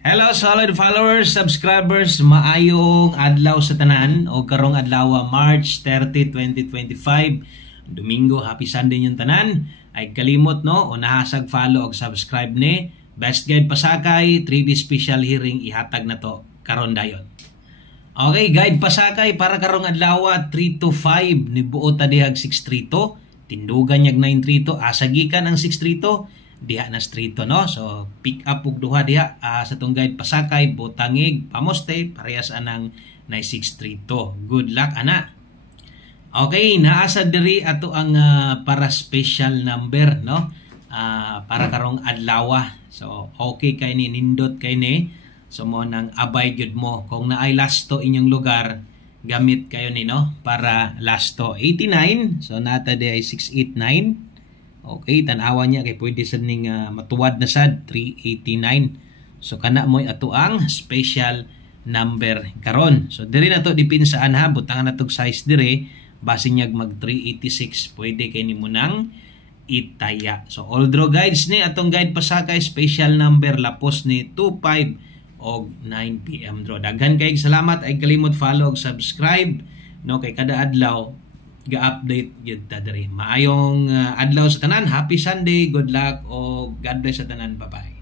Hello solid followers, subscribers, maayong adlaw sa tanan o karong adlaw March 30, 2025. Domingo, happy Sunday yung tanan. Ay kalimot no, o nahasag follow o subscribe ni Best Guide Pasakay 3D special hearing ihatag na to karon dayon. Okay, Guide Pasakay para karong adlaw 3 to 5 ni buo ta dihag 632, tindugan yag 932, asagikan ang 632 diha na street no, so pick up ug duha diha sa tong Guide Pasakay, Butangig, Pamoste, parehas anang 9632. Good luck ana. Okay, naasa diri ato ang para special number no, para karong adlaw. So okay kay ni, nindot kay ni, so mo nang abay gyud mo kung naay lasto inyong lugar, gamit kayo ni no para lasto 89. So nata di ay 689. Okay, tanawa niya kay pwede sa ning matuwad na sad 389. So kana mo'y ato ang special number karon. So diri na to dipinsaan ha, butang na tog size dire, base niya mag 386 pwede kay nimo nang itaya. So all draw guides ni atong Guide Pasakay special number lapos ni 25 og 9 PM draw. Daghan kay salamat, ay kalimot follow ug subscribe no, kay kada adlaw ga-update gyud ta diri. Maayong adlaw sa tanan, happy Sunday, good luck o God bless sa tanan, bye-bye.